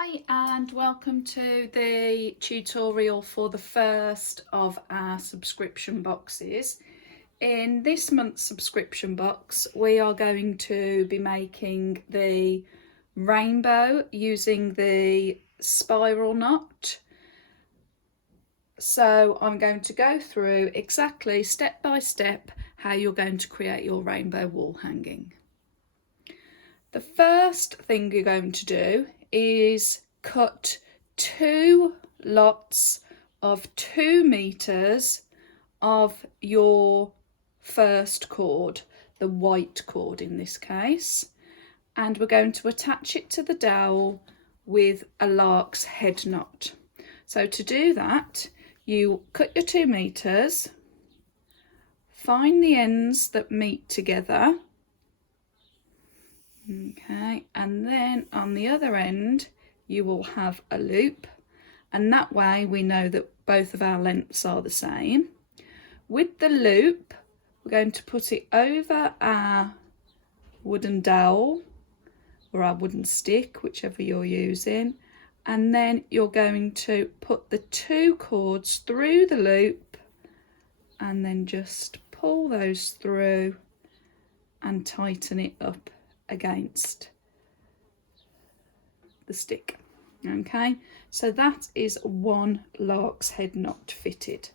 Hi and welcome to the tutorial for the first of our subscription boxes. In this month's subscription box we are going to be making the rainbow using the spiral knot. So I'm going to go through exactly step by step how you're going to create your rainbow wall hanging. The first thing you're going to do is cut 2 lots of 2 meters of your first cord, the white cord in this case, and we're going to attach it to the dowel with a lark's head knot. So to do that, you cut your 2 meters, find the ends that meet together. Okay, and then on the other end you will have a loop, and that way we know that both of our lengths are the same. With the loop we're going to put it over our wooden dowel or our wooden stick, whichever you're using, and then you're going to put the 2 cords through the loop and then just pull those through and tighten it up against the stick. Okay, so that is 1 lark's head knot fitted.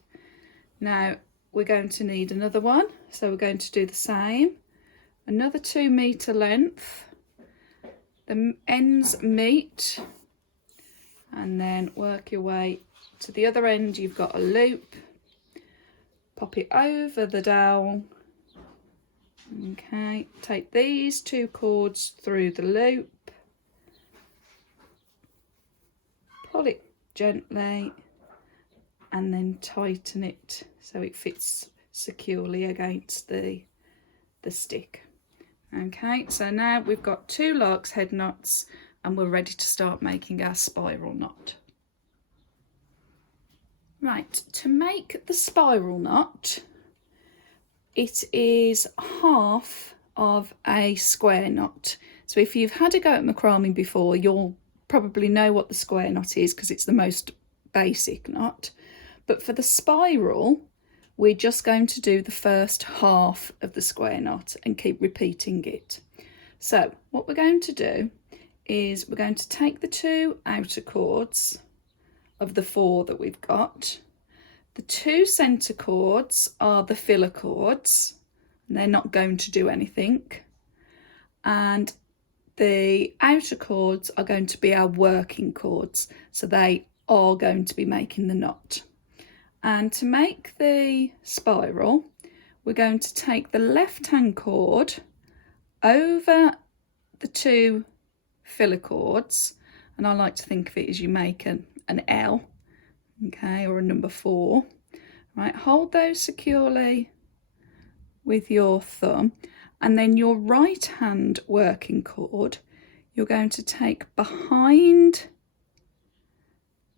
Now we're going to need another one, so we're going to do the same, another 2 meter length, the ends meet, and then work your way to the other end. You've got a loop, pop it over the dowel. Okay, take these 2 cords through the loop, pull it gently and then tighten it so it fits securely against the stick. Okay, so now we've got 2 lark's head knots and we're ready to start making our spiral knot. Right, to make the spiral knot, it is half of a square knot. So if you've had a go at macrame before, you'll probably know what the square knot is because it's the most basic knot. But for the spiral, we're just going to do the first half of the square knot and keep repeating it. So what we're going to do is we're going to take the 2 outer cords of the 4 that we've got. The 2 centre cords are the filler cords, and they're not going to do anything. And the outer cords are going to be our working cords, so they are going to be making the knot. And to make the spiral, we're going to take the left-hand cord over the 2 filler cords, and I like to think of it as you make an L. Okay, or a number 4. Right, hold those securely with your thumb, and then your right hand working cord you're going to take behind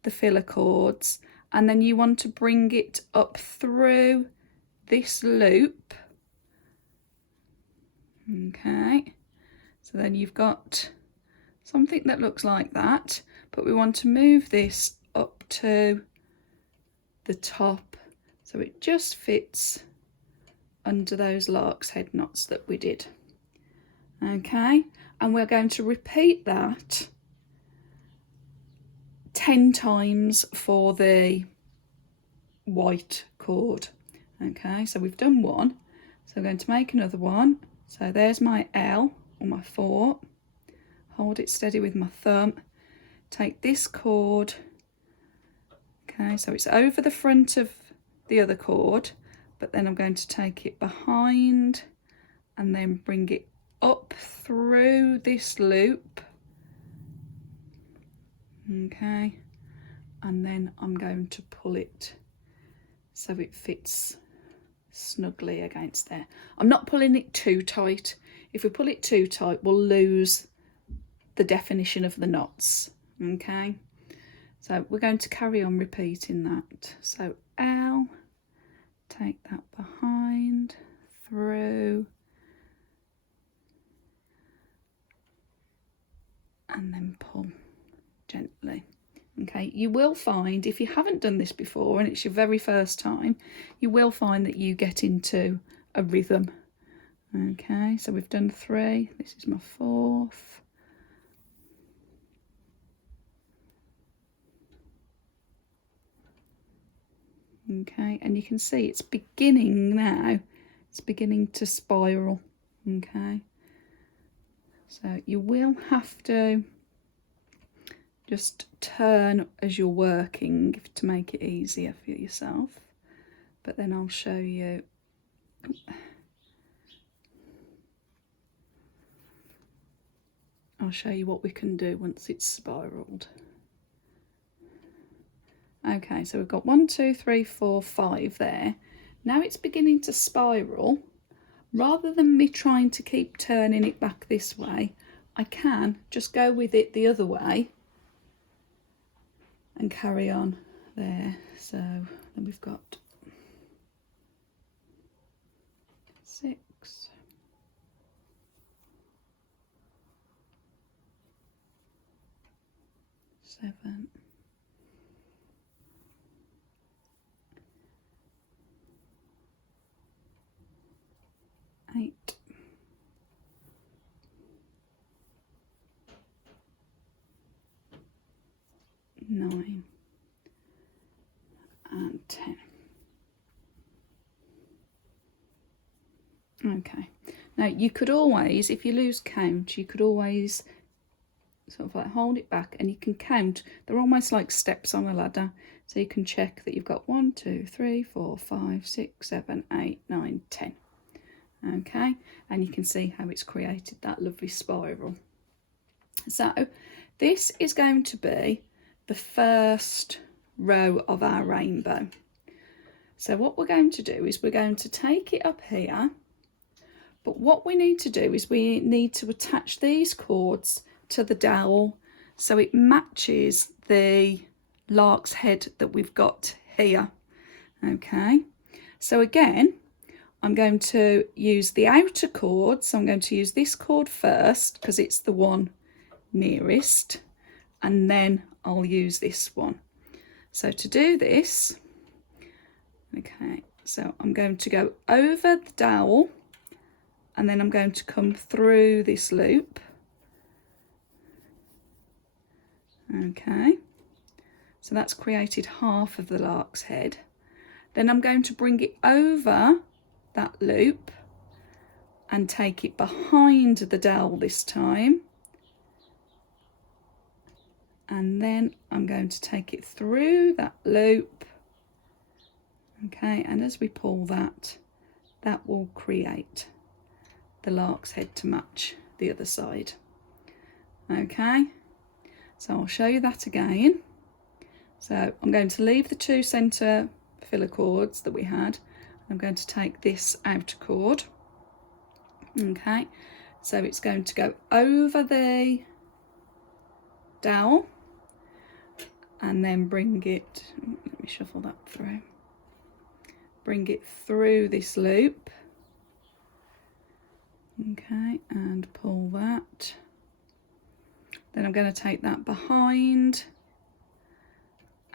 the filler cords, and then you want to bring it up through this loop. Okay, so then you've got something that looks like that, but we want to move this up to the top so it just fits under those lark's head knots that we did. Okay, and we're going to repeat that 10 times for the white cord. Okay, so we've done 1, so I'm going to make another one. So there's my L or my 4, hold it steady with my thumb, take this cord. Okay, so it's over the front of the other cord, but then I'm going to take it behind and then bring it up through this loop. Okay, and then I'm going to pull it so it fits snugly against there. I'm not pulling it too tight. If we pull it too tight, we'll lose the definition of the knots. Okay, so we're going to carry on repeating that. So L, take that behind, through, and then pull gently. Okay, you will find, if you haven't done this before and it's your very first time, you will find that you get into a rhythm. Okay, so we've done 3, this is my 4th. Okay, and you can see it's beginning now, it's beginning to spiral. Okay, so you will have to just turn as you're working to make it easier for yourself, but then I'll show you. I'll show you what we can do once it's spiraled. Okay, so we've got 1, 2, 3, 4, 5 there. Now it's beginning to spiral. Rather than me trying to keep turning it back this way, I can just go with it the other way and carry on there. So then we've got 6, 7, 8, 9 and 10. Okay, now you could always, if you lose count, you could always sort of like hold it back and you can count. They're almost like steps on a ladder, so you can check that you've got 1, 2, 3, 4, 5, 6, 7, 8, 9, 10. Okay, and you can see how it's created that lovely spiral. So this is going to be the first row of our rainbow. So what we're going to do is we're going to take it up here, but what we need to do is we need to attach these cords to the dowel so it matches the lark's head that we've got here. Okay, so again, I'm going to use the outer cord. So I'm going to use this cord first because it's the one nearest, and then I'll use this one. So to do this, okay, so I'm going to go over the dowel and then I'm going to come through this loop. Okay, so that's created half of the lark's head. Then I'm going to bring it over that loop and take it behind the dowel this time, and then I'm going to take it through that loop. Okay, and as we pull that, that will create the lark's head to match the other side. Okay, so I'll show you that again. So I'm going to leave the 2 centre filler cords that we had. I'm going to take this outer cord. Okay, so it's going to go over the dowel and then bring it, let me shuffle that through, bring it through this loop. Okay, and pull that. Then I'm going to take that behind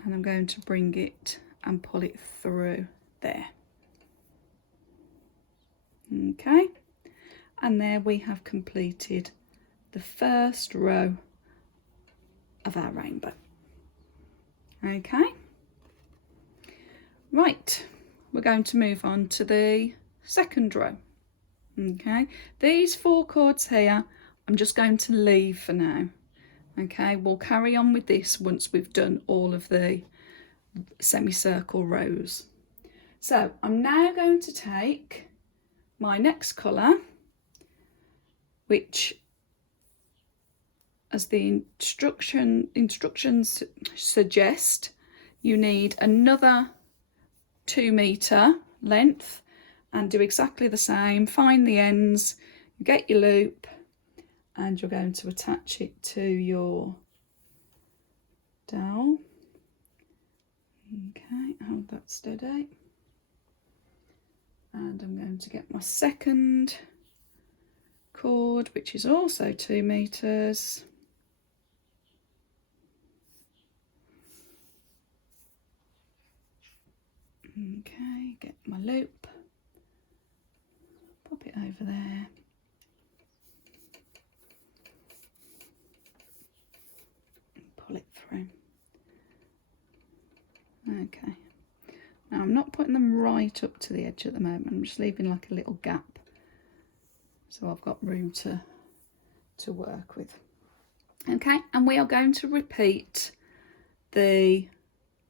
and I'm going to bring it and pull it through there. Okay, and there we have completed the first row of our rainbow. Okay, right, we're going to move on to the second row. Okay, these 4 cords here I'm just going to leave for now. Okay, we'll carry on with this once we've done all of the semicircle rows. So I'm now going to take my next colour, which, as the instructions suggest, you need another 2 metre length, and do exactly the same. Find the ends, get your loop, and you're going to attach it to your dowel. Okay, hold that steady. And I'm going to get my second cord, which is also 2 metres. Okay, get my loop, pop it over there. Pull it through. Okay. Now I'm not putting them right up to the edge at the moment. I'm just leaving like a little gap, so I've got room to work with. Okay, and we are going to repeat the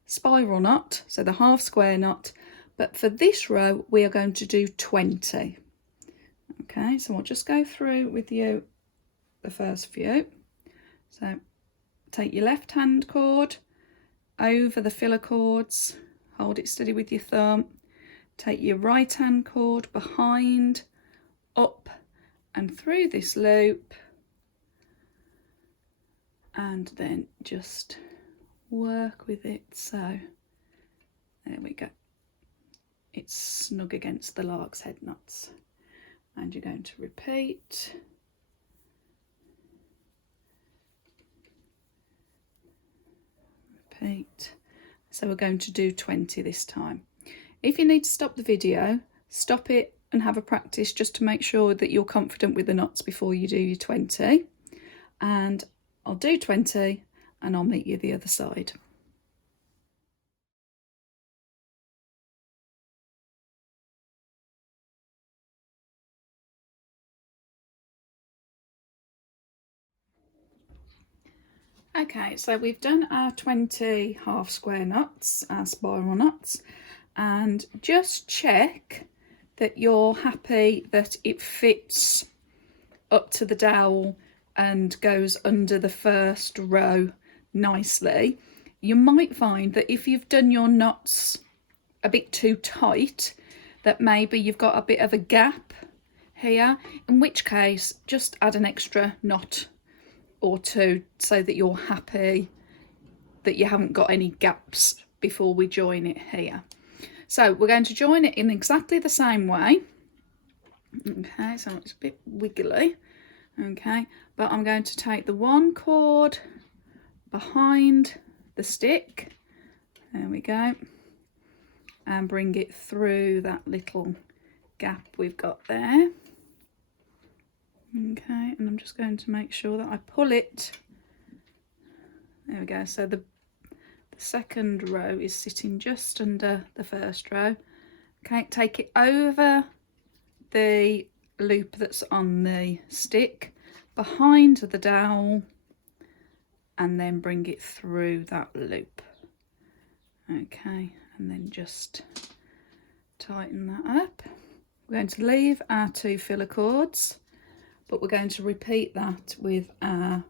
spiral knot, so the half square knot, but for this row we are going to do 20. Okay, so I'll just go through with you the first few. So take your left hand cord over the filler cords, hold it steady with your thumb, take your right hand cord behind, up and through this loop, and then just work with it. So there we go, it's snug against the lark's head knots, and you're going to repeat. So we're going to do 20 this time. If you need to stop the video, stop it and have a practice just to make sure that you're confident with the knots before you do your 20. And I'll do 20 and I'll meet you the other side. Okay, so we've done our 20 half square knots, our spiral knots, and just check that you're happy that it fits up to the dowel and goes under the first row nicely. You might find that if you've done your knots a bit too tight, that maybe you've got a bit of a gap here, in which case just add an extra knot or two so that you're happy that you haven't got any gaps before we join it here. So we're going to join it in exactly the same way. Okay, so it's a bit wiggly. Okay, but I'm going to take the one cord behind the stick, there we go, and bring it through that little gap we've got there. Okay, and I'm just going to make sure that I pull it. There we go, so the second row is sitting just under the first row. Okay, take it over the loop that's on the stick, behind the dowel, and then bring it through that loop. Okay, and then just tighten that up. We're going to leave our 2 filler cords, but we're going to repeat that with our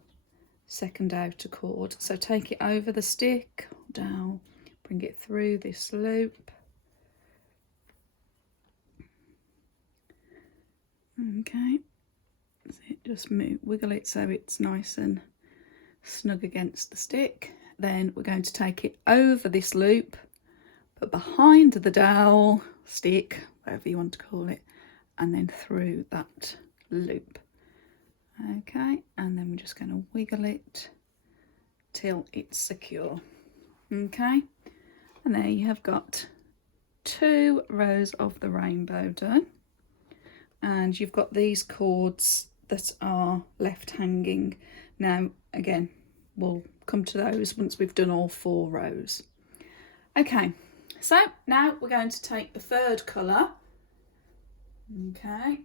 second outer cord. So take it over the stick, dowel, bring it through this loop. Okay, so just wiggle it so it's nice and snug against the stick. Then we're going to take it over this loop, but behind the dowel, stick, whatever you want to call it, and then through that loop. Okay, and then we're just going to wiggle it till it's secure. Okay, and there you have got 2 rows of the rainbow done, and you've got these cords that are left hanging. Now again, we'll come to those once we've done all 4 rows. Okay, so now we're going to take the third colour. Okay,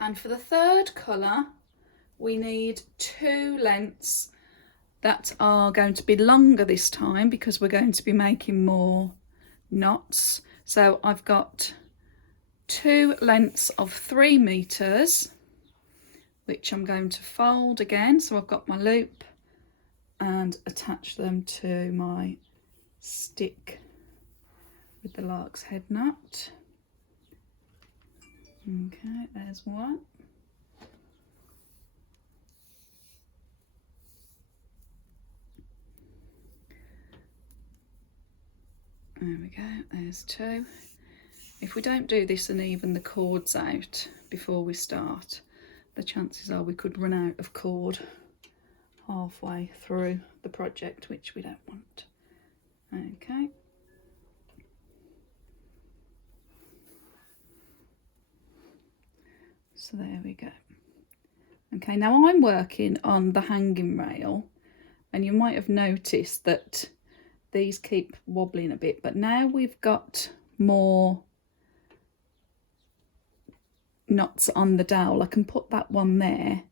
and for the third colour we need 2 lengths that are going to be longer this time because we're going to be making more knots. So I've got 2 lengths of 3 meters, which I'm going to fold again. So I've got my loop and attach them to my stick with the lark's head knot. Okay, there's one. There we go, there's 2. If we don't do this and even the cords out before we start, the chances are we could run out of cord halfway through the project, which we don't want. Okay. So there we go. Okay, now I'm working on the hanging rail, and you might have noticed that these keep wobbling a bit, but now we've got more knots on the dowel, I can put that one there,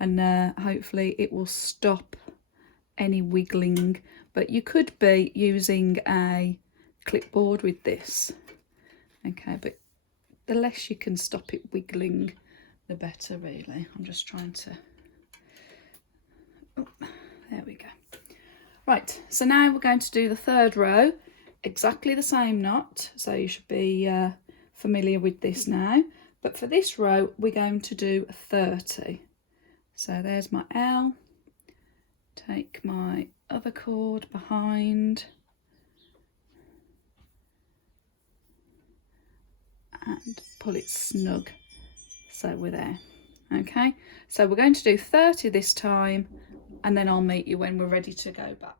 and hopefully it will stop any wiggling. But you could be using a clipboard with this. Okay, but the less you can stop it wiggling, the better, really. I'm just trying to, oh, there we go. Right, so now we're going to do the third row, exactly the same knot, so you should be familiar with this now. But for this row, we're going to do 30. So there's my L, take my other cord behind, and pull it snug, so we're there. Okay, so we're going to do 30 this time, and then I'll meet you when we're ready to go back.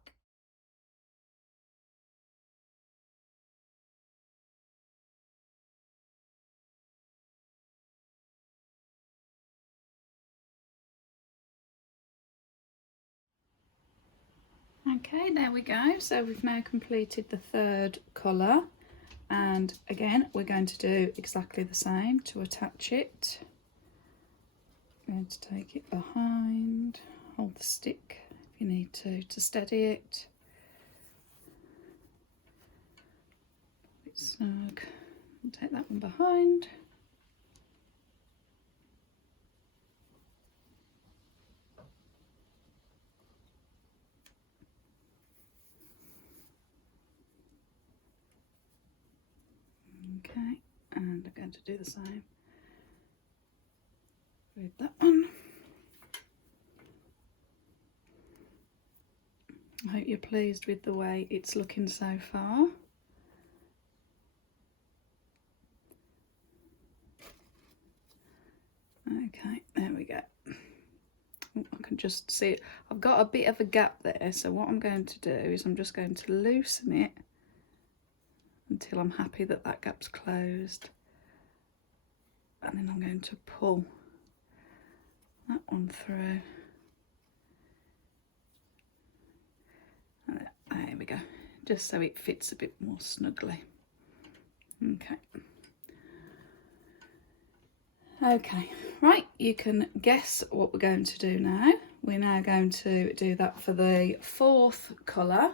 Okay, there we go. So we've now completed the third colour, and again we're going to do exactly the same to attach it. I'm going to take it behind, hold the stick if you need to steady it. It's snug. And take that one behind. Okay, and I'm going to do the same with that one. I hope you're pleased with the way it's looking so far. Okay, there we go. Oh, I can just see it. I've got a bit of a gap there, so what I'm going to do is I'm just going to loosen it until I'm happy that that gap's closed, and then I'm going to pull that one through. There we go, just so it fits a bit more snugly. Okay. Okay, right, you can guess what we're going to do now. We're now going to do that for the fourth colour,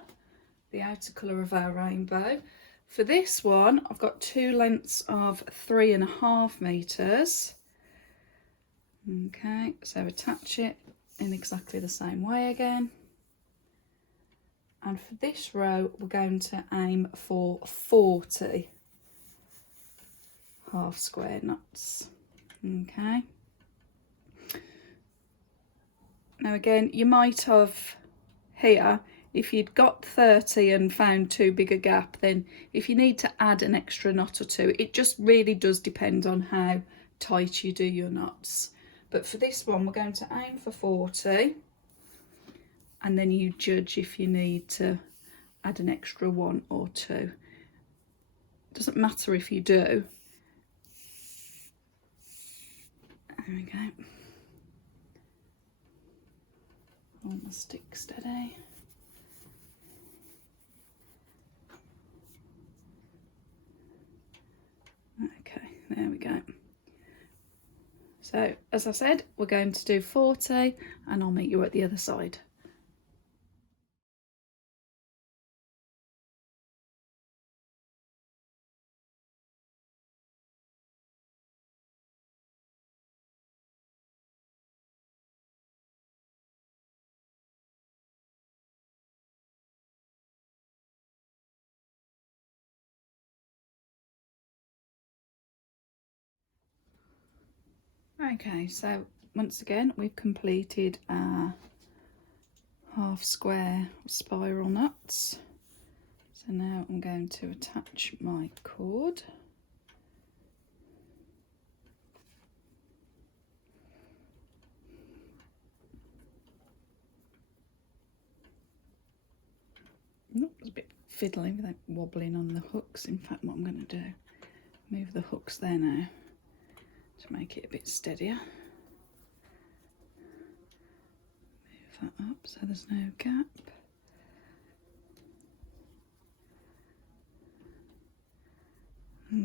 the outer colour of our rainbow. For this one, I've got two lengths of 3.5 meters. Okay, so attach it in exactly the same way again. And for this row, we're going to aim for 40 half square knots. Okay. Now again, you might have here, if you'd got 30 and found too big a gap, then if you need to add an extra knot or two, it just really does depend on how tight you do your knots. But for this one, we're going to aim for 40, and then you judge if you need to add an extra one or two. Doesn't matter if you do. There we go. Hold my stick steady. Okay, there we go. So, as I said, we're going to do 40, and I'll meet you at the other side. Okay, so once again, we've completed our half square spiral knots. So now I'm going to attach my cord. Oh, it's a bit fiddly without wobbling on the hooks. In fact, what I'm going to do, move the hooks there now. to make it a bit steadier. Move that up so there's no gap.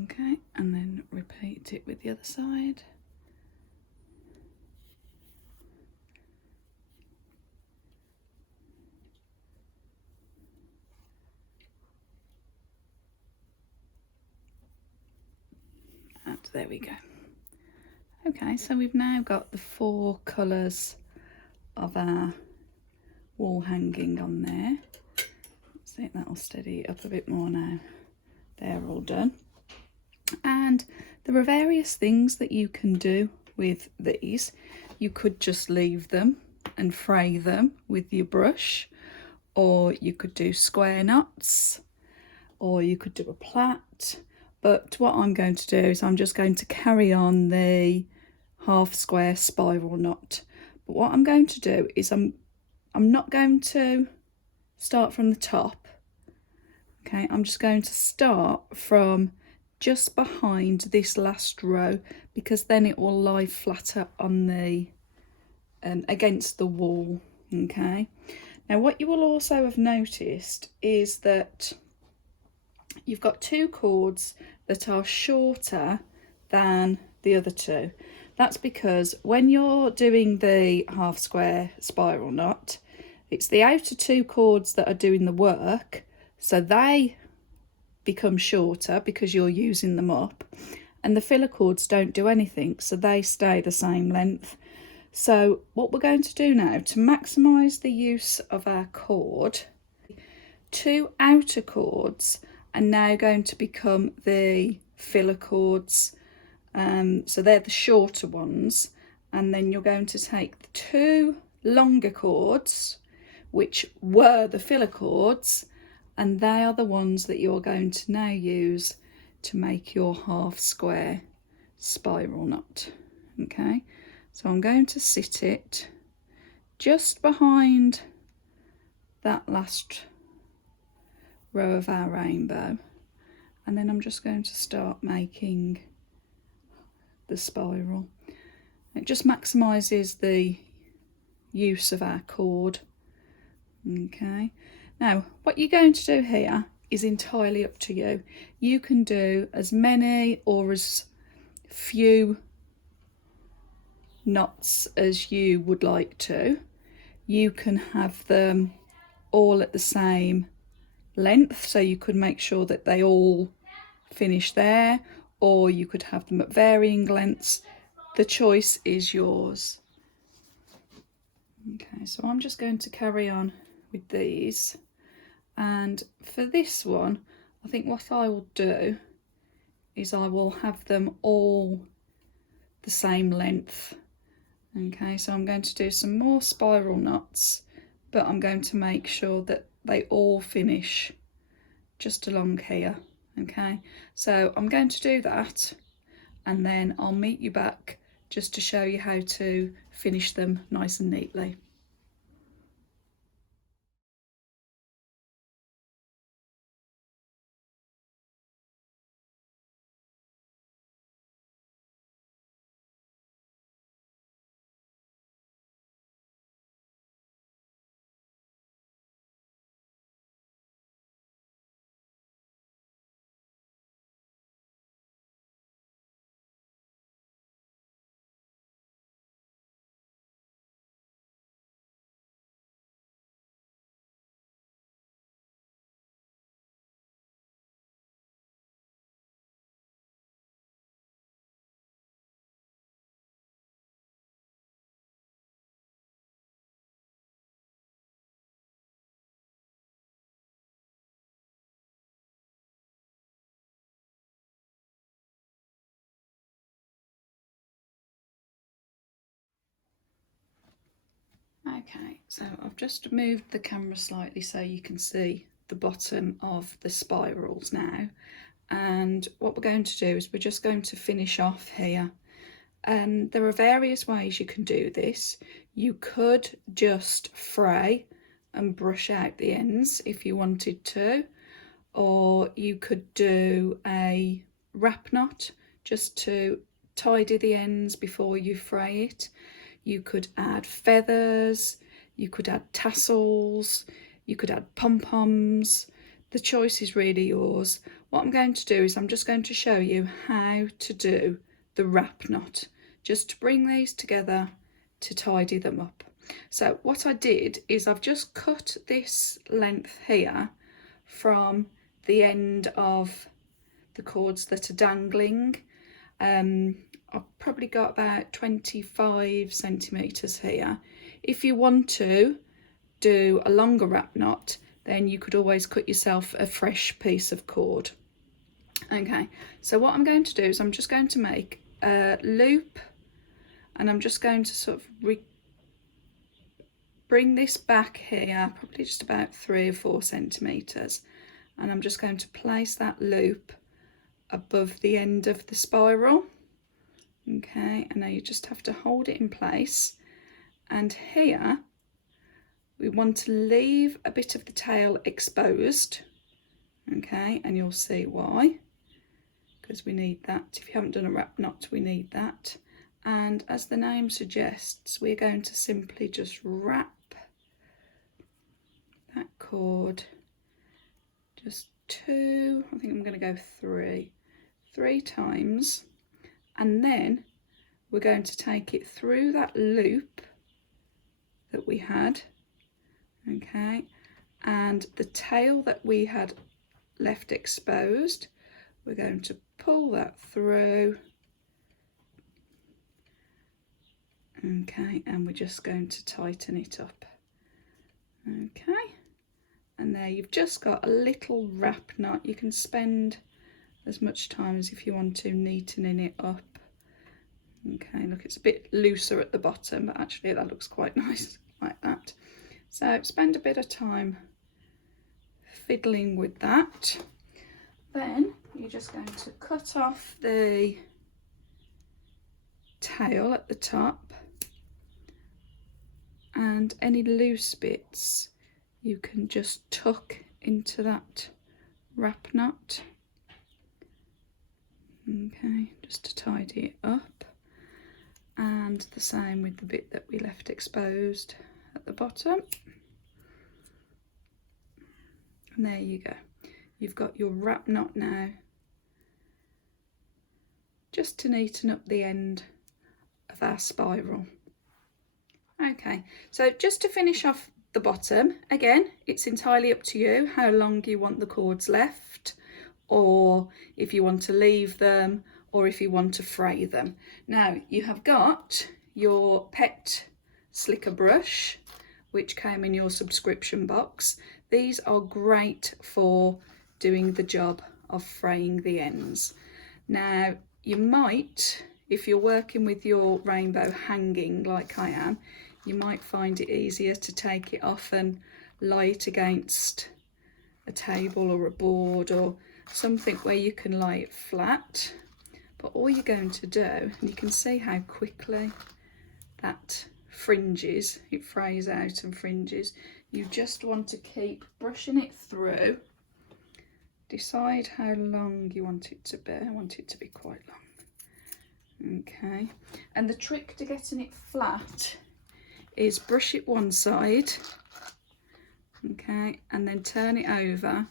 Okay, and then repeat it with the other side. And there we go. Okay, so we've now got the 4 colours of our wall hanging on there. I think that'll steady it up a bit more now. They're all done. And there are various things that you can do with these. You could just leave them and fray them with your brush, or you could do square knots, or you could do a plait. But what I'm going to do is I'm just going to carry on the half square spiral knot. But what I'm going to do is I'm not going to start from the top. Okay, I'm just going to start from just behind this last row, because then it will lie flatter on the against the wall. Okay, now what you will also have noticed is that you've got 2 cords that are shorter than the other 2. That's because when you're doing the half square spiral knot, it's the outer 2 cords that are doing the work, so they become shorter because you're using them up, and the filler cords don't do anything, so they stay the same length. So what we're going to do now to maximise the use of our cord, 2 outer cords are now going to become the filler cords, so they're the shorter ones, and then you're going to take the 2 longer cords which were the filler cords, and they are the ones that you're going to now use to make your half square spiral knot. Okay, so I'm going to sit it just behind that last row of our rainbow, and then I'm just going to start making the spiral. It just maximises the use of our cord. Okay, now what you're going to do here is entirely up to you. You can do as many or as few knots as you would like to. You can have them all at the same length, so you could make sure that they all finish there, or you could have them at varying lengths. The choice is yours. Okay, so I'm just going to carry on with these, and for this one I think what I will do is I will have them all the same length. Okay, so I'm going to do some more spiral knots, but I'm going to make sure that they all finish just along here. Okay, so I'm going to do that, and then I'll meet you back just to show you how to finish them nice and neatly. Okay, so I've just moved the camera slightly so you can see the bottom of the spirals now, and what we're going to do is we're just going to finish off here. There are various ways you can do this. You could just fray and brush out the ends if you wanted to, or you could do a wrap knot just to tidy the ends before you fray it. You could add feathers, you could add tassels, you could add pom-poms. The choice is really yours. What I'm going to do is I'm just going to show you how to do the wrap knot, just to bring these together to tidy them up. So what I did is I've just cut this length here from the end of the cords that are dangling. I've probably got about 25 centimetres here. If you want to do a longer wrap knot, then you could always cut yourself a fresh piece of cord. Okay, so what I'm going to do is I'm just going to make a loop, and I'm just going to sort of bring this back here, probably just about 3 or 4 centimetres, and I'm just going to place that loop above the end of the spiral. Okay, and now you just have to hold it in place, and here we want to leave a bit of the tail exposed. Okay, and you'll see why, because we need that. If you haven't done a wrap knot, we need that. And as the name suggests, we're going to simply just wrap that cord, just 2, I think I'm going to go 3 times, and then we're going to take it through that loop that we had, okay, and the tail that we had left exposed, we're going to pull that through, okay, and we're just going to tighten it up. Okay, and there you've just got a little wrap knot. You can spend as much time as if you want to neatening it up. Okay, look, it's a bit looser at the bottom, but actually that looks quite nice like that. So spend a bit of time fiddling with that. Then you're just going to cut off the tail at the top, and any loose bits you can just tuck into that wrap knot. Okay, just to tidy it up, and the same with the bit that we left exposed at the bottom. And there you go, you've got your wrap knot now, just to neaten up the end of our spiral. Okay, so just to finish off the bottom, again, it's entirely up to you how long you want the cords left, or if you want to leave them, or if you want to fray them. Now, you have got your pet slicker brush, which came in your subscription box. These are great for doing the job of fraying the ends. Now, you might, if you're working with your rainbow hanging like I am, you might find it easier to take it off and lie it against a table or a board or something where you can lie it flat. But all you're going to do, and you can see how quickly that fringes, it frays out and fringes, you just want to keep brushing it through. Decide how long you want it to be. I want it to be quite long. Okay, and the trick to getting it flat is brush it one side, okay, and then turn it over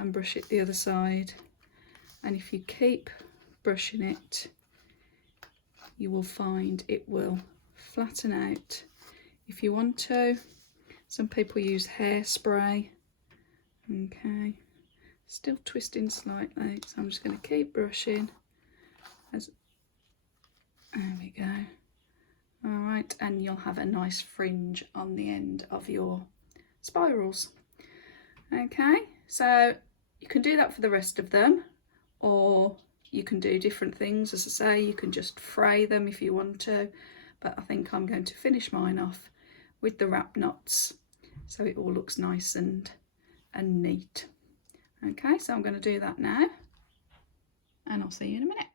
and brush it the other side. And if you keep brushing it, you will find it will flatten out. If you want to, some people use hairspray. Okay, still twisting slightly, so I'm just going to keep brushing. There we go. All right, and you'll have a nice fringe on the end of your spirals. Okay, so you can do that for the rest of them, or you can do different things. As I say, you can just fray them if you want to, but I think I'm going to finish mine off with the wrap knots so it all looks nice and neat. Okay, so I'm going to do that now, and I'll see you in a minute.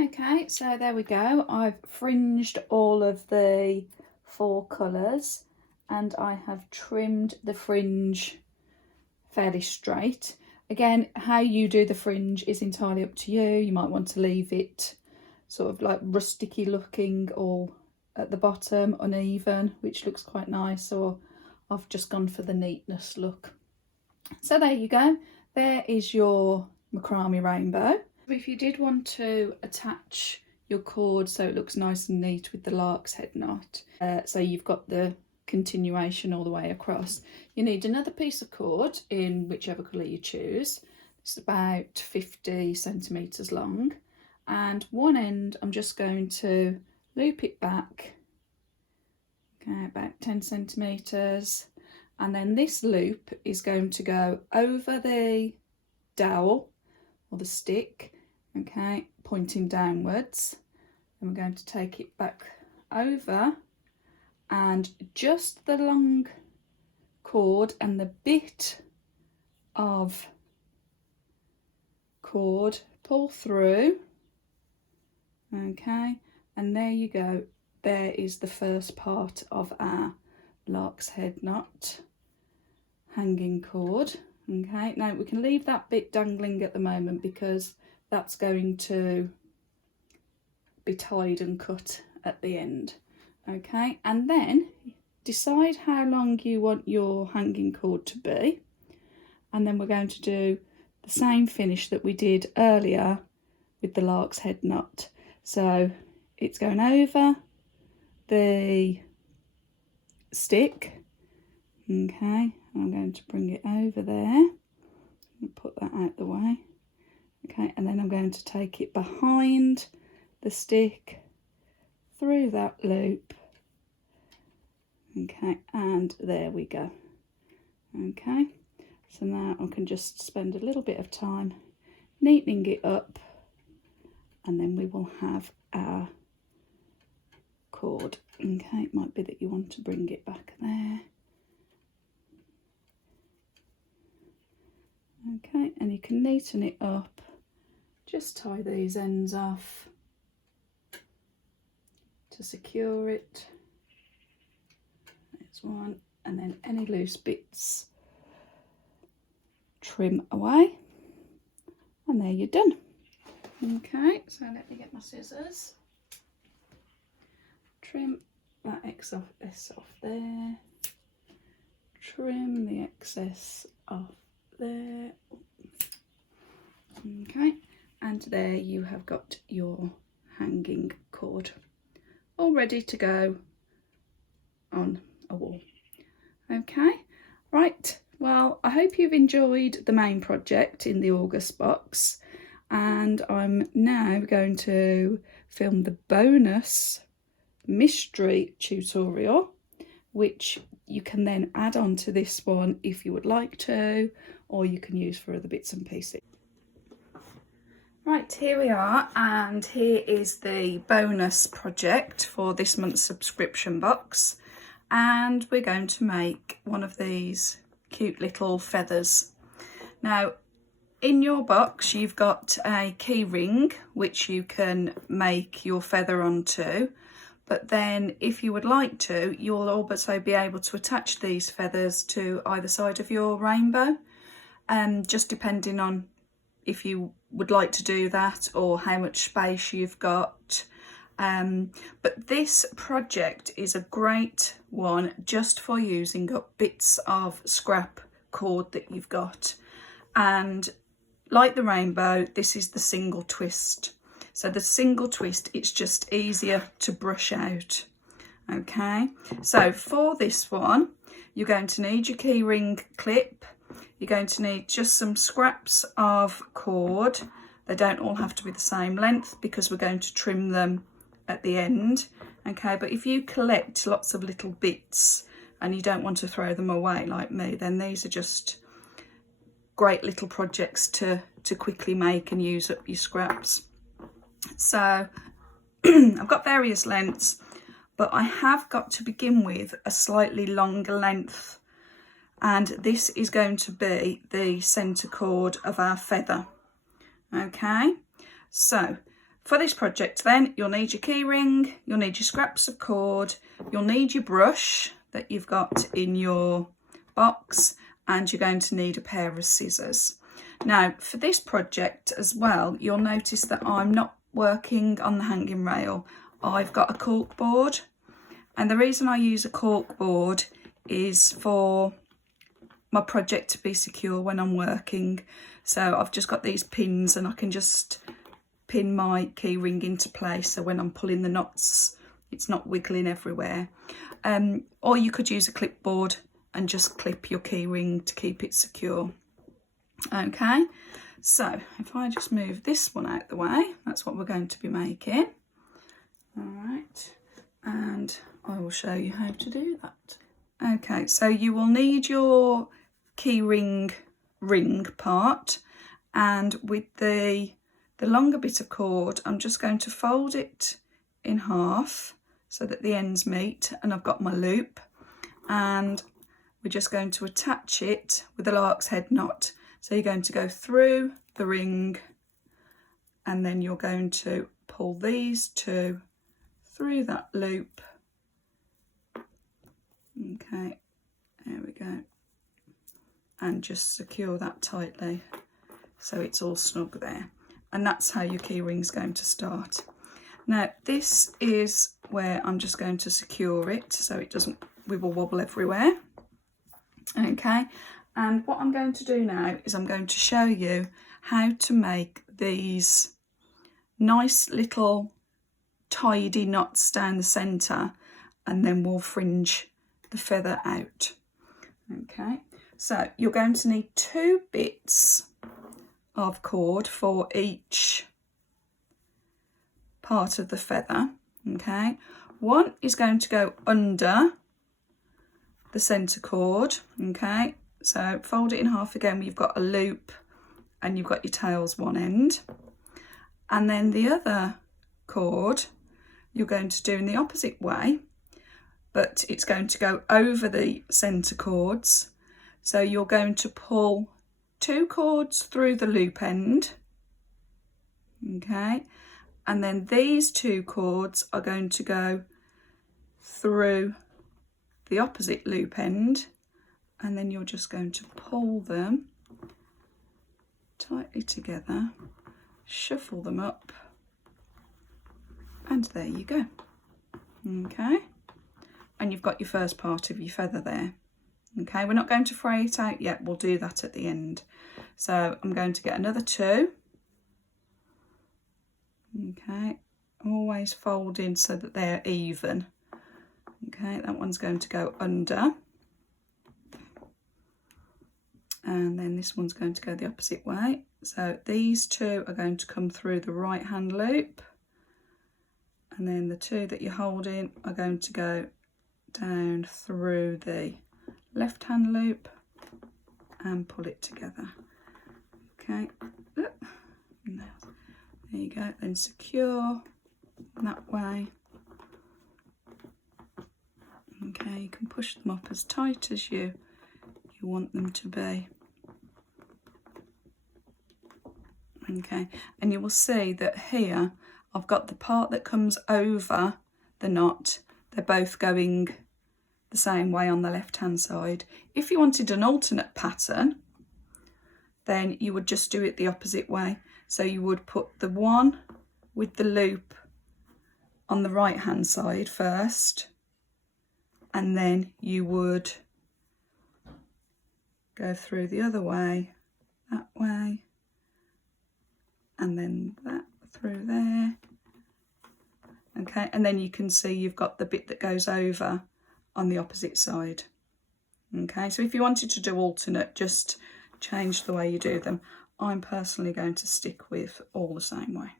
Okay, so there we go. I've fringed all of the 4 colours and I have trimmed the fringe fairly straight. Again, how you do the fringe is entirely up to you. You might want to leave it sort of like rusticy looking, or at the bottom uneven, which looks quite nice, or I've just gone for the neatness look. So there you go. There is your macrame rainbow. If you did want to attach your cord so it looks nice and neat with the lark's head knot, so you've got the continuation all the way across, you need another piece of cord in whichever colour you choose. It's about 50 centimetres long, and one end I'm just going to loop it back, okay, about 10 centimetres, and then this loop is going to go over the dowel or the stick, okay, pointing downwards, and we're going to take it back over, and just the long cord and the bit of cord pull through, okay, and there you go. There is the first part of our lark's head knot hanging cord. Okay, now we can leave that bit dangling at the moment because that's going to be tied and cut at the end. Okay, and then decide how long you want your hanging cord to be, and then we're going to do the same finish that we did earlier with the lark's head knot. So it's going over the stick, okay, I'm going to bring it over there and put that out the way, okay, and then I'm going to take it behind the stick through that loop, okay, and there we go. Okay, so now I can just spend a little bit of time neatening it up, and then we will have our cord. Okay, it might be that you want to bring it back there. Okay, and you can neaten it up, just tie these ends off to secure it. There's one, and then any loose bits trim away, and there you're done. Okay, so let me get my scissors, trim that excess off there, trim the excess off there, okay, and there you have got your hanging cord all ready to go on a wall. Okay, right, well, I hope you've enjoyed the main project in the August box, and I'm now going to film the bonus mystery tutorial, which you can then add on to this one if you would like to, or you can use for other bits and pieces. Right, here we are, and here is the bonus project for this month's subscription box, and we're going to make one of these cute little feathers. Now, in your box you've got a key ring which you can make your feather onto, but then if you would like to, you'll also be able to attach these feathers to either side of your rainbow, just depending on if you would like to do that or how much space you've got. But this project is a great one just for using up bits of scrap cord that you've got, and like the rainbow, this is the single twist. So the single twist, it's just easier to brush out. Okay, so for this one, you're going to need your keyring clip. You're going to need just some scraps of cord. They don't all have to be the same length because we're going to trim them at the end. Okay, but if you collect lots of little bits and you don't want to throw them away like me, then these are just great little projects to quickly make and use up your scraps. So I've got various lengths, but I have got to begin with a slightly longer length, and this is going to be the centre cord of our feather. Okay, so for this project then, you'll need your key ring, you'll need your scraps of cord, you'll need your brush that you've got in your box, and you're going to need a pair of scissors. Now for this project as well, you'll notice that I'm not working on the hanging rail. I've got a cork board, and the reason I use a cork board is for my project to be secure when I'm working. So I've just got these pins, and I can just pin my key ring into place, so when I'm pulling the knots it's not wiggling everywhere. Or you could use a clipboard and just clip your key ring to keep it secure. Okay, so if I just move this one out the way, that's what we're going to be making. All right, and I will show you how to do that. Okay, so you will need your key ring part, and with the longer bit of cord, I'm just going to fold it in half so that the ends meet, and I've got my loop, and we're just going to attach it with a lark's head knot. So you're going to go through the ring, and then you're going to pull these two through that loop. Okay, there we go, and just secure that tightly so it's all snug there. And that's how your key ring's going to start. Now this is where I'm just going to secure it so it doesn't wibble wobble everywhere. Okay, and what I'm going to do now is I'm going to show you how to make these nice little tidy knots down the centre, and then we'll fringe the feather out. Okay, so you're going to need 2 bits of cord for each part of the feather. Okay, one is going to go under the centre cord. Okay, so fold it in half again. You've got a loop and you've got your tails one end, and then the other cord you're going to do in the opposite way, but it's going to go over the centre cords. So you're going to pull 2 cords through the loop end, okay, and then these 2 cords are going to go through the opposite loop end, and then you're just going to pull them tightly together, shuffle them up, and there you go. Okay, and you've got your first part of your feather there. Okay, we're not going to fray it out yet, we'll do that at the end. So I'm going to get another 2. Okay, always fold in so that they're even. Okay, that one's going to go under, and then this one's going to go the opposite way. So these 2 are going to come through the right hand loop, and then the 2 that you're holding are going to go down through the left hand loop and pull it together. Okay, there you go, then secure that way. Okay, you can push them up as tight as you want them to be. Okay, and you will see that here I've got the part that comes over the knot. They're both going the same way on the left hand side. If you wanted an alternate pattern, then you would just do it the opposite way. So you would put the one with the loop on the right hand side first, and then you would go through the other way, that way, and then that through there. Okay, and then you can see you've got the bit that goes over on the opposite side. Okay, so if you wanted to do alternate, just change the way you do them. I'm personally going to stick with all the same way,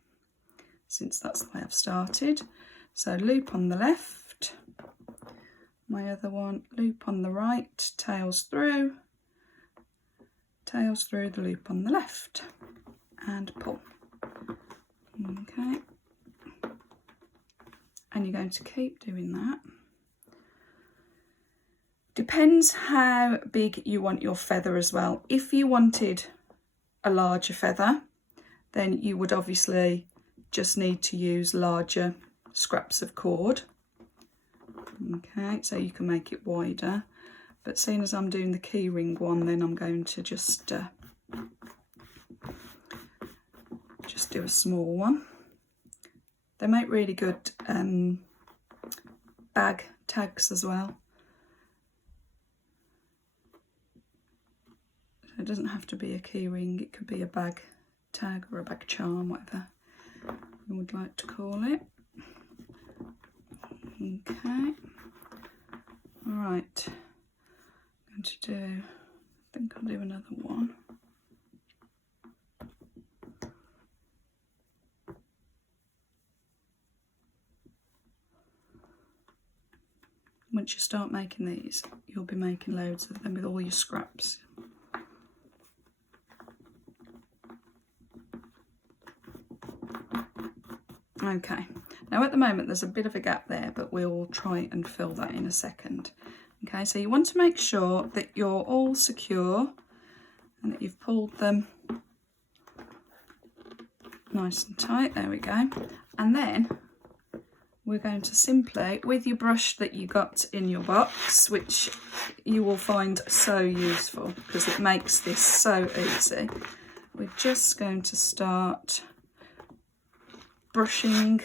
since that's the way I've started. So loop on the left, my other one, loop on the right, tails through the loop on the left, and pull. Okay, and you're going to keep doing that. Depends how big you want your feather as well. If you wanted a larger feather, then you would obviously just need to use larger scraps of cord. Okay, so you can make it wider, but seeing as I'm doing the keyring one, then I'm going to just do a small one. They make really good bag tags as well. So it doesn't have to be a keyring, it could be a bag tag or a bag charm, whatever you would like to call it. Okay, all right, I'm going to do, I think I'll do another one. Once you start making these, you'll be making loads of them with all your scraps. Okay, now at the moment there's a bit of a gap there, but we'll try and fill that in a second. Okay, so you want to make sure that you're all secure and that you've pulled them nice and tight. There we go. And then we're going to simply, with your brush that you got in your box, which you will find so useful because it makes this so easy, we're just going to start brushing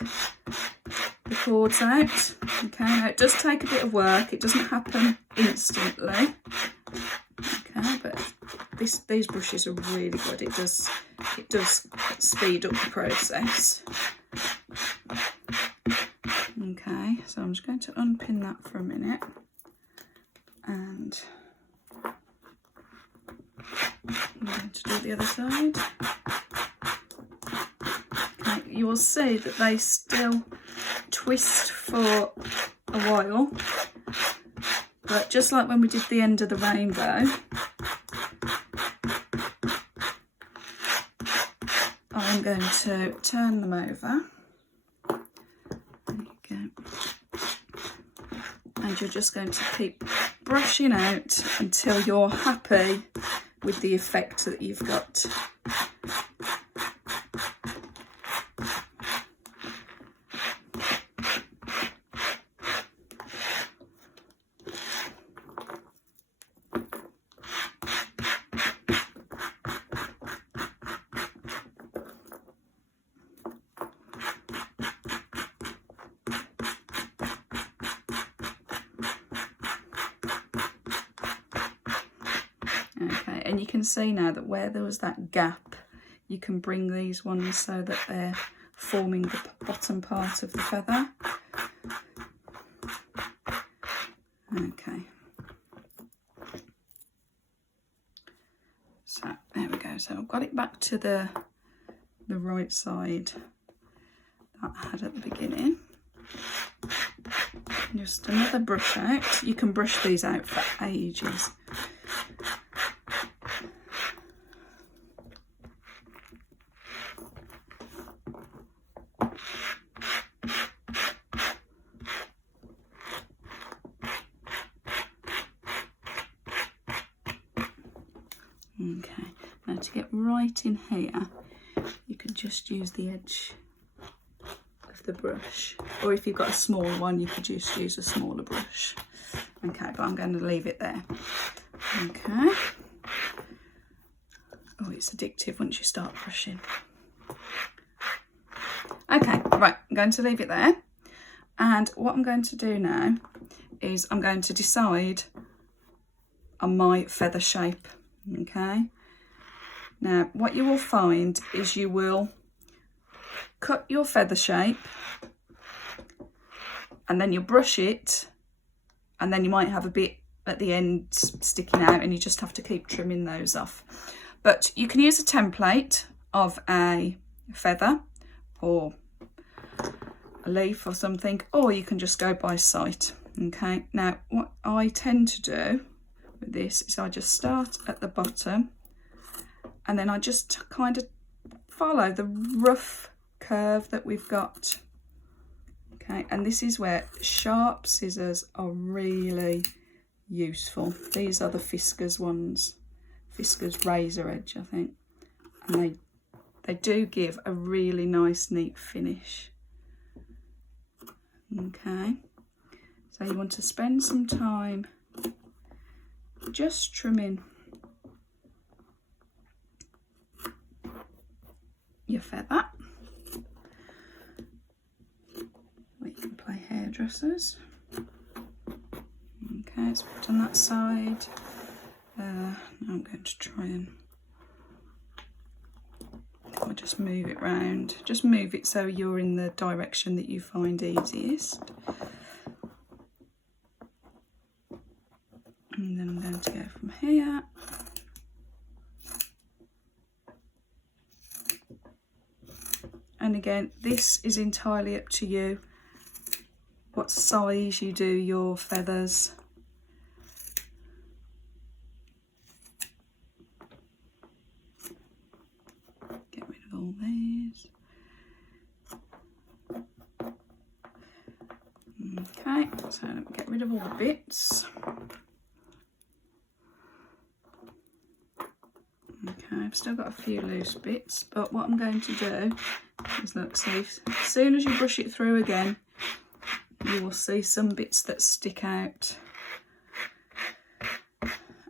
the cords out. Okay, now it does take a bit of work, it doesn't happen instantly. Okay, but these brushes are really good. It does speed up the process. Okay, so I'm just going to unpin that for a minute, and I'm going to do the other side. Okay, you will see that they still twist for a while, but just like when we did the end of the rainbow, I'm going to turn them over. And you're just going to keep brushing out until you're happy with the effect that you've got. Okay, and you can see now that where there was that gap, you can bring these ones so that they're forming the bottom part of the feather. Okay, so there we go. So I've got it back to the right side that I had at the beginning. Just another brush out. You can brush these out for ages. Okay, now to get right in here, you can just use the edge of the brush, or if you've got a small one, you could just use a smaller brush. Okay, but I'm going to leave it there. Okay. Oh, it's addictive once you start brushing. Okay, right, I'm going to leave it there. And what I'm going to do now is I'm going to decide on my feather shape. Okay, now what you will find is you will cut your feather shape and then you brush it, and then you might have a bit at the end sticking out and you just have to keep trimming those off. But you can use a template of a feather or a leaf or something, or you can just go by sight. Okay, now what I tend to do with this is I just start at the bottom and then I just kind of follow the rough curve that we've got. Okay, and this is where sharp scissors are really useful. These are the Fiskars ones, Fiskars razor edge, I think, and they do give a really nice, neat finish. Okay, so you want to spend some time just trimming your feather. We can play hairdressers. Okay, so put on that side. Now I'm going to try and I'll just move it round. Just move it so you're in the direction that you find easiest. And then I'm going to go from here. And again, this is entirely up to you, what size you do your feathers. Get rid of all these. Okay, so get rid of all the bits. Okay, I've still got a few loose bits, but what I'm going to do is look, see, as soon as you brush it through again, you will see some bits that stick out.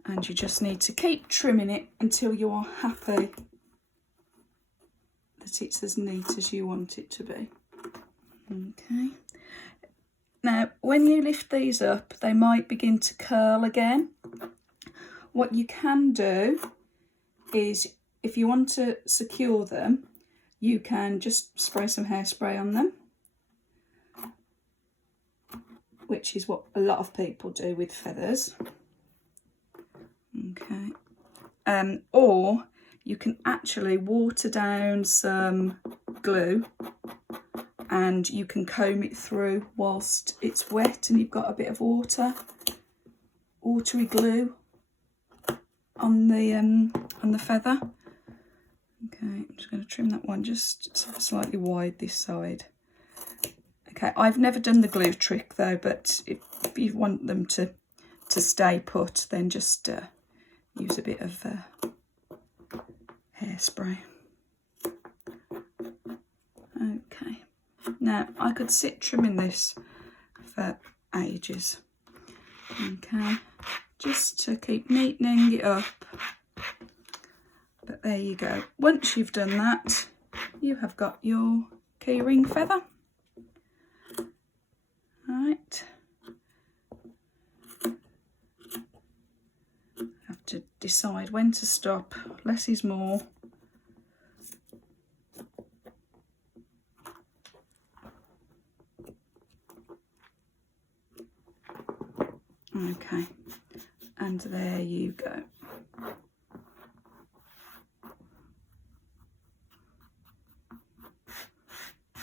And you just need to keep trimming it until you are happy that it's as neat as you want it to be. Okay. Now, when you lift these up, they might begin to curl again. What you can do is, if you want to secure them, you can just spray some hairspray on them, which is what a lot of people do with feathers. Okay. Or you can actually water down some glue and you can comb it through whilst it's wet and you've got a bit of watery glue on the feather. Okay, I'm just going to trim that one just slightly wide this side. Okay, I've never done the glue trick though, but if you want them to stay put, then just use a bit of hairspray. Okay, now I could sit trimming this for ages. Okay, just to keep neatening it up. But there you go. Once you've done that, you have got your keyring feather. Right. Have to decide when to stop. Less is more. Okay, and there you go.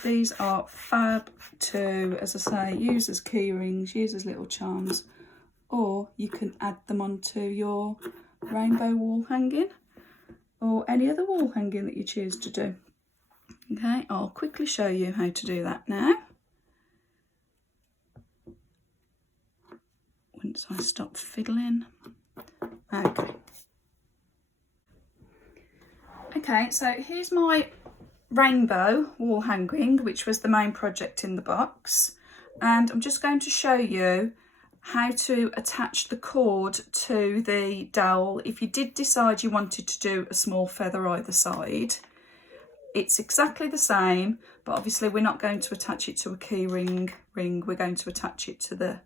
These are fab to, as I say, use as key rings, use as little charms, or you can add them onto your rainbow wall hanging or any other wall hanging that you choose to do. Okay, I'll quickly show you how to do that now. Once I stop fiddling. Okay, so here's my rainbow wall hanging, which was the main project in the box, and I'm just going to show you how to attach the cord to the dowel. If you did decide you wanted to do a small feather either side, it's exactly the same, but obviously we're not going to attach it to a key ring, we're going to attach it to the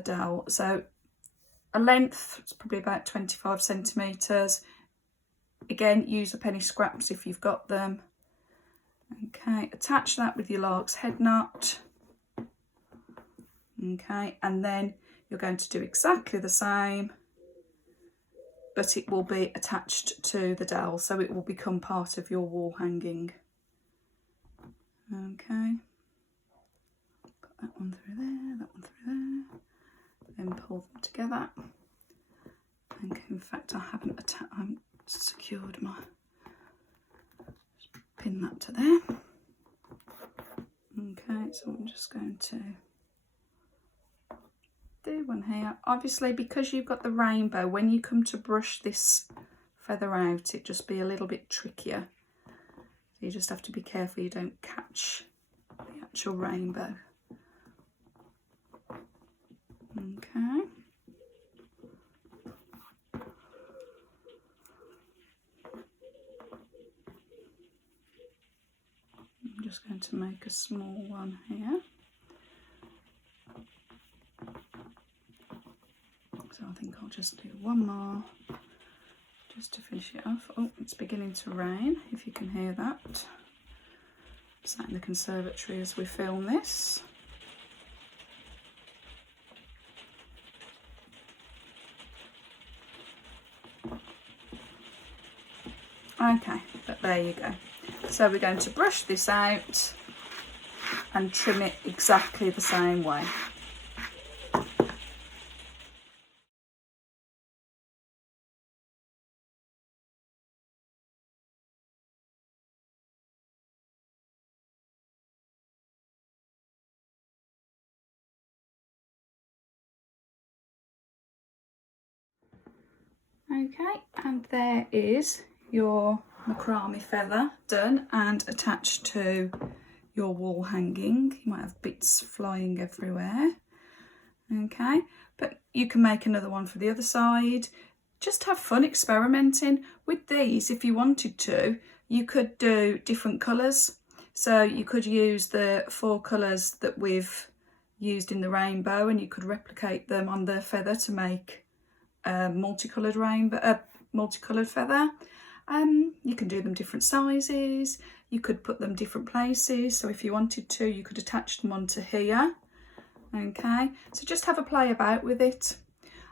dowel. So a length, it's probably about 25 centimetres. Again, use up any scraps if you've got them. Okay, attach that with your lark's head knot. Okay, and then you're going to do exactly the same, but it will be attached to the dowel, so it will become part of your wall hanging. Okay, put that one through there, that one through there, then pull them together. Okay, in fact, I haven't secured my, just pin that to there. Okay, so I'm just going to do one here. Obviously, because you've got the rainbow, when you come to brush this feather out, it just be a little bit trickier. So you just have to be careful you don't catch the actual rainbow. Okay. I'm just going to make a small one here. So I think I'll just do one more just to finish it off. Oh, it's beginning to rain, if you can hear that. I'm sat in the conservatory as we film this. Okay, but there you go. So we're going to brush this out and trim it exactly the same way. Okay, and there is your macrame feather done and attached to your wall hanging. You might have bits flying everywhere. Okay, but you can make another one for the other side. Just have fun experimenting with these. If you wanted to, you could do different colours. So you could use the 4 colours that we've used in the rainbow, and you could replicate them on the feather to make a multicoloured rainbow, multicoloured feather. You can do them different sizes. You could put them different places. So if you wanted to, you could attach them onto here. Okay, so just have a play about with it.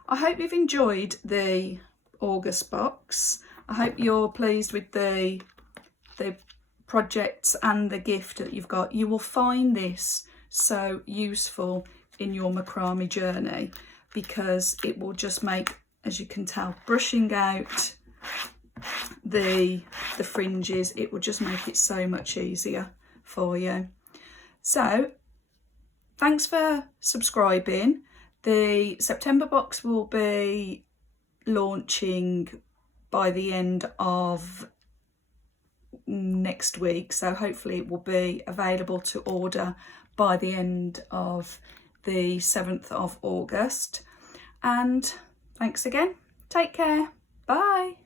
I hope you've enjoyed the August box. I hope you're pleased with the projects and the gift that you've got. You will find this so useful in your macrame journey, because it will just make, as you can tell, brushing out the fringes, it will just make it so much easier for you. So thanks for subscribing. The September box will be launching by the end of next week, so hopefully it will be available to order by the end of the 7th of August. And thanks again. Take care. Bye.